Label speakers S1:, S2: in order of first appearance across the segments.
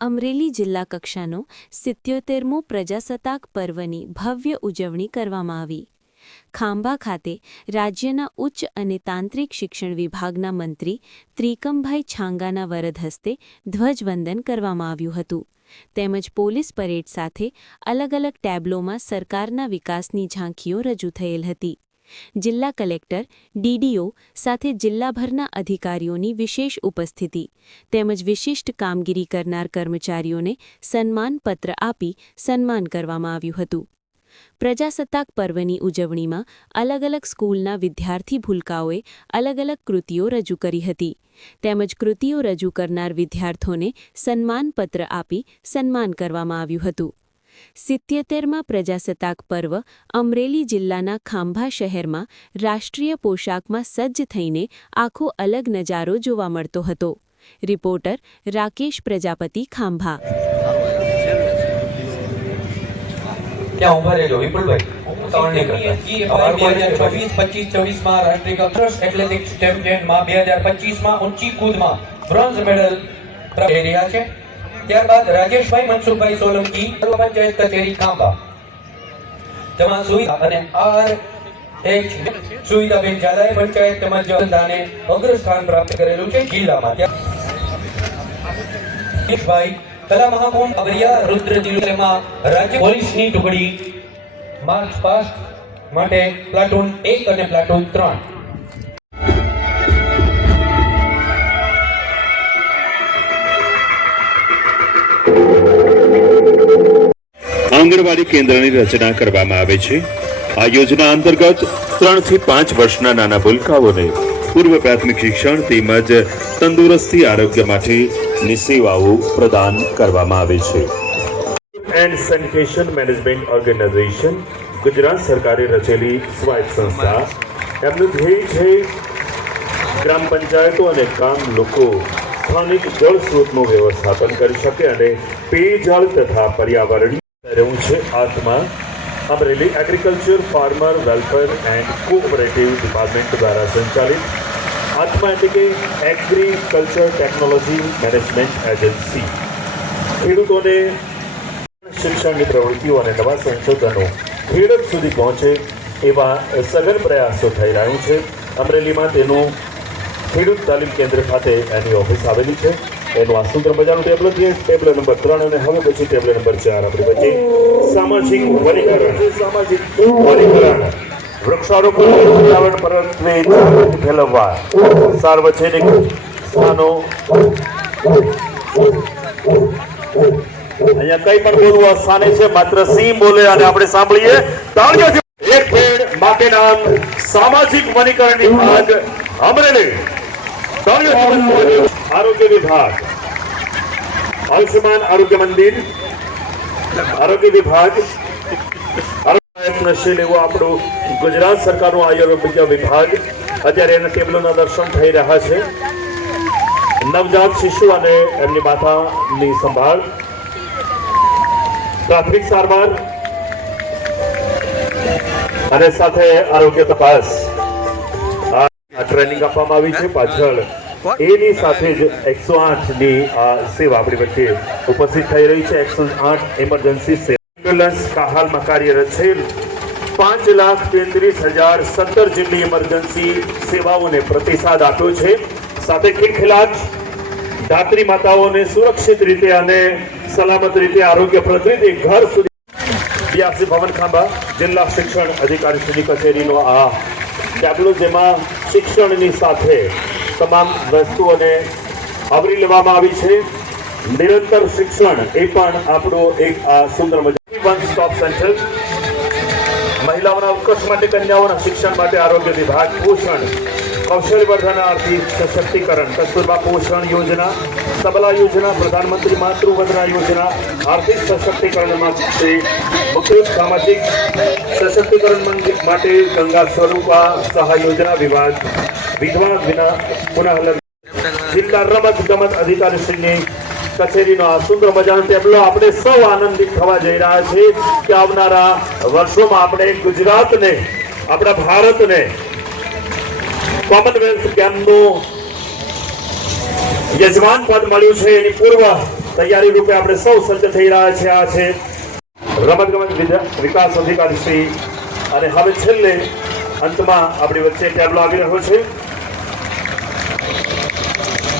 S1: અમરેલી જિલ્લા કક્ષાનો સિત્યોતેરમો પ્રજાસત્તાક પર્વની ભવ્ય ઉજવણી કરવામાં આવી. ખાંભા ખાતે રાજ્યના ઉચ્ચ અને તાંત્રિક શિક્ષણ વિભાગના મંત્રી ત્રિકમભાઈ છાંગાના વરદ હસ્તે ધ્વજવંદન કરવામાં આવ્યું હતું. તેમજ પોલીસ પરેડ સાથે અલગ અલગ ટેબ્લોમાં સરકારના વિકાસની ઝાંખીઓ રજૂ થયેલ હતી. જિલ્લા કલેક્ટર, ડીડીઓ સાથે જિલ્લાભરના અધિકારીઓની વિશેષ ઉપસ્થિતિ. તેમજ વિશિષ્ટ કામગીરી કરનાર કર્મચારીઓને સન્માનપત્ર આપી સન્માન કરવામાં આવ્યું હતું. પ્રજાસત્તાક પર્વની ઉજવણીમાં અલગ અલગ સ્કૂલના વિદ્યાર્થી ભૂલકાઓએ અલગ અલગ કૃતિઓ રજૂ કરી હતી. તેમજ કૃતિઓ રજૂ કરનાર વિદ્યાર્થીઓને સન્માનપત્ર આપી સન્માન કરવામાં આવ્યું હતું. સિત્યોતેરમાં પ્રજાસત્તાક પર્વ અમરેલી જિલ્લાના ખાંભા શહેરમાં રાષ્ટ્રીય પોશાકમાં સજ્જ થઈને આખો અલગ નજારો જોવા મળતો હતો. રિપોર્ટર રાકેશ પ્રજાપતિ ખાંભા.
S2: ત્યાં ઊભા રહેજો વિપુલભાઈ? ઉતાવળ નહીં કરતા. અમારું કોઈ નથી ભાઈ.
S3: ચોવીસ પચીસ ચોવીસમાં રાષ્ટ્રીય એથ્લેટિક્સ ચેમ્પિયનમાં બે હજાર પચીસ ઊંચી કૂદમાં બ્રોન્ઝ મેડલ રહ્યા છે. ત્યારબાદ રાજેશભાઈ મનસુખભાઈ સોલંકી પંચાયત કચેરી ખાંભા. તેમાં સુવિધા અને આર એચ સુવિધાબેન ઝાલાએ પંચાયત તેમજ ધંધાને અગ્રસ્થાન પ્રાપ્ત કરેલું છે જિલ્લામાં. ત્યાં કલા મહાકુંભ અબરિયા રુદ્ર જિલ્લામાં રાજ્ય પોલીસની ટુકડી માર્ચ પાસ્ટ માટે પ્લાટૂન એક અને પ્લાટૂન ત્રણ.
S4: આંગણવાડી કેન્દ્રની રચના કરવામાં આવે છે. આ યોજના અંતર્ગત ત્રણથી પાંચ વર્ષના નાના ભૂલકાઓને પૂર્વ પ્રાથમિક શિક્ષણ તેમજ તંદુરસ્તી આરોગ્ય માટેની સેવાઓ પ્રદાન કરવામાં આવે છે. And sanitation management organisation Gujarat સરકારે રચેલી સ્વાયત્ત સંસ્થા. એમનું ધ્યેય છે ગ્રામ પંચાયતો અને ગામ લોકો સ્થાનિક જળ સ્ત્રોતનું વ્યવસ્થાપન કરી શકે અને પેયજળ તથા પર્યાવરણીય રહેવું છે આત્મા Amreli agriculture farmer welfare and cooperative department દ્વારા સંચાલિત આત્મા એટલે કે એગ્રીકલ્ચર ટેકનોલોજી મેનેજમેન્ટ એજન્સી ખેડૂતોને શિક્ષણની પ્રવૃત્તિઓ અને નવા સંશોધનો ખેડૂત સુધી પહોંચે એવા સઘન પ્રયાસો થઈ રહ્યું છે. અમરેલીમાં તેનું ખેડૂત તાલીમ કેન્દ્ર ખાતે એની ઓફિસ આવેલી છે. એનું આ બજારનું ટેબલ છે. ટેબલ નંબર ત્રણ અને હવે પછી ટેબલ નંબર ચાર. આપણી વચ્ચે સામાજિક વનીકરણ. સામાજિક વનીકરણ. વૃક્ષારોપણ પર્યાવરણ પરત્વે ફેલાવવા સાર્વજનિક સ્થાનો. અહીંયા કઈ પણ બોલવું આસાને છે, માત્ર સિંહ બોલે અને આપણે સાંભળીએ. તાળીઓથી એક પેડ માટે નામ સામાજિક વનીકરણ વિભાગ અમરેલી. આરોગ્ય વિભાગ આયુષ્યમાન આરોગ્ય મંદિર આરોગ્ય વિભાગ પ્રયત્નશીલ એવું આપણું ગુજરાત સરકારનું આયુર્વેદ વિભાગ અત્યારે એના ટેબલોના દર્શન થઈ રહ્યા છે નવજાત શિશુ અને એમની માતાની સંભાળ પ્રાથમિક સારવાર અને સાથે આરોગ્ય તપાસ આ ટ્રેનિંગ આપવામાં આવી છે પાછળ. એની સાથે જ એકસો આઠની આ સેવા આપણી વચ્ચે ઉપસ્થિત થઈ રહી છે. એકસો આઠ એમરજન્સી સેવા. એમ્બ્યુલન્સ કા હાલમાં કાર્યરત છે. પાંચ લાખ તેત્રીસ હજાર સત્તર જેટલી ઇમરજન્સી સેવાઓને પ્રતિસાદ આપ્યો છે. સાથે ખિલખિલાટ ધાત્રી માતાઓને સુરક્ષિત રીતે અને સલામત રીતે આરોગ્યપ્રદ રીતે ઘર સુધી. બ્યાસી ભવન ખાંભા જિલ્લા શિક્ષણ અધિકારી સુધી કચેરીનો આ ટેબ્લો જેમાં શિક્ષણની સાથે તમામ વસ્તુઓને આવરી લેવામાં આવી છે. નિરંતર શિક્ષણ એ પણ આપણો એક આ સુંદર વન સ્ટોપ સેન્ટર મહિલાઓના ઉત્કર્ષ માટે, કન્યાઓના શિક્ષણ માટે આરોગ્ય વિભાગ, પોષણ કૌશલ્યવર્ધન આર્થિક સશક્તિકરણ, કસ્તુરબા પોષણ યોજના, સબલા યોજના, પ્રધાનમંત્રી માતૃવંદના યોજના, આર્થિક સશક્તિકરણ માટે મુખ્ય સામાજિક સશક્તિકરણ માટે ગંગા સ્વરૂપા સહાય યોજના વિભાગ વિધવા વિના પુનઃ જિલ્લા રમત ગમત અધિકારી શ્રીની કચેરીનો આ સુંદર મજાનો ટેબલો આપણે સૌ આનંદિત થવા જઈ રહ્યા છે કે આવનારા વર્ષોમાં આપણે ગુજરાતને, આપણા ભારતને, કોમનવેલ્થ ગેમનું યજમાન પદ મળ્યું છે. એની પૂર્વ તૈયારી રૂપે આપણે સૌ સજ્જ થઈ રહ્યા છે આ છે રમતગમત વિકાસ અધિકારી શ્રી અને હવે છેલ્લે અંતમાં આપણી વચ્ચે ટેબલો આવી રહ્યો છે.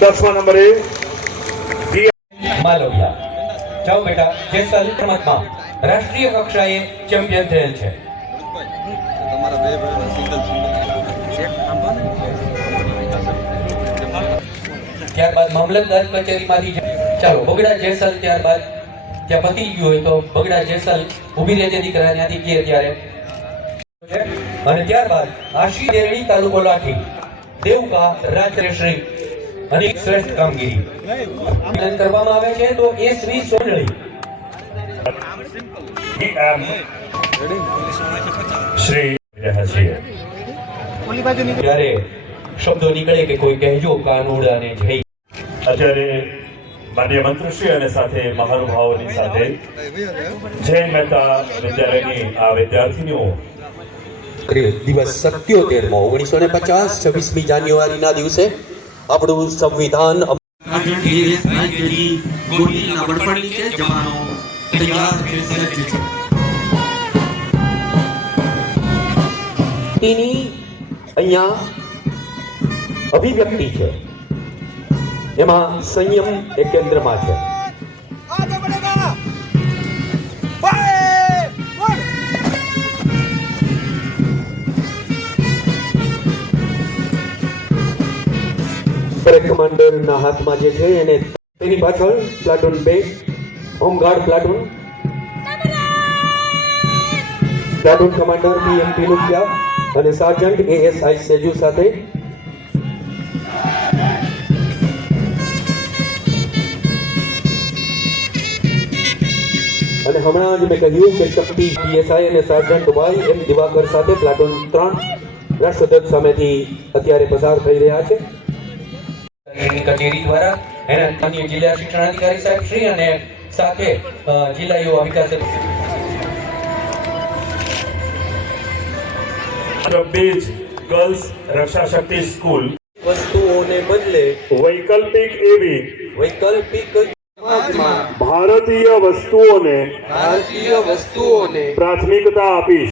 S4: દસમા નંબરે
S3: માલવિયા. જાઓ બેટા, જે રમતમાં રાષ્ટ્રીય કક્ષાએ ચેમ્પિયન થયેલ છે. ત્યારબાદ મામલતદાર કચેરીમાંથી ચાલો, બગડા જેસલ ત્યારબાદ ત્યાં પતી ગયું હોય તો બગડા જેસલ ઊભી રહેજે દીકરા ત્યાંથી ગયે ત્યારે અને ત્યારબાદ આશી દેરણી તાલુકો લાઠી દેવકા રાજશ્રી અને શ્રેષ્ઠ કામગીરી. અભિનંદન કરવામાં આવે છે તો એસવી સોનળી.
S4: એમ શ્રી
S3: ત્યારે શબ્દો નીકળે કે કોઈ કહેજો કાનુડાને જઈ
S4: અત્યારે માન્ય મંત્રીશ્રી અને સાથે મહાનુભાવોની સાથે જૈન મહેતા વિદ્યાલયની આ વિદ્યાર્થીનીઓ
S5: દિવસ સત્યોતેરમો ઓગણીસો ને પચાસ છવ્વીસમી જાન્યુઆરીના દિવસે આપણું સંવિધાન તેની અહીંયા અભિવ્યક્તિ છે. એમાં સંયમ એ કેન્દ્રમાં છે કમાન્ડરના હાથમાં જે છે એને તેની પાછળ પ્લાટુન બે, home guard platoon. Platoon commander BMP Lukiya અને સાર્જન્ટ એએસઆઈ સેજુ સાથે અને હમણાં જ મેં કહ્યું કે શક્તિ પીએસઆઈ અને સાર્જન્ટ વાય એમ દિવાકર સાથે પ્લાટોન ત્રણ રાષ્ટ્રધ્વજ સામેથી અત્યારે પસાર થઈ રહ્યા છે.
S3: એની કચેરી દ્વારા એના સ્થાનીય જિલ્લા શિક્ષણાધિકારી સાહેબ શ્રી અને સાથે જિલ્લા યુવા વિકાસ
S4: બીજ ગર્લ્સ રક્ષા શક્તિ સ્કૂલ.
S5: વસ્તુઓને બદલે
S4: વૈકલ્પિક એવી
S5: વૈકલ્પિક
S4: ભારતીય વસ્તુઓને
S5: ભારતીય વસ્તુઓને
S4: પ્રાથમિકતા આપીશ.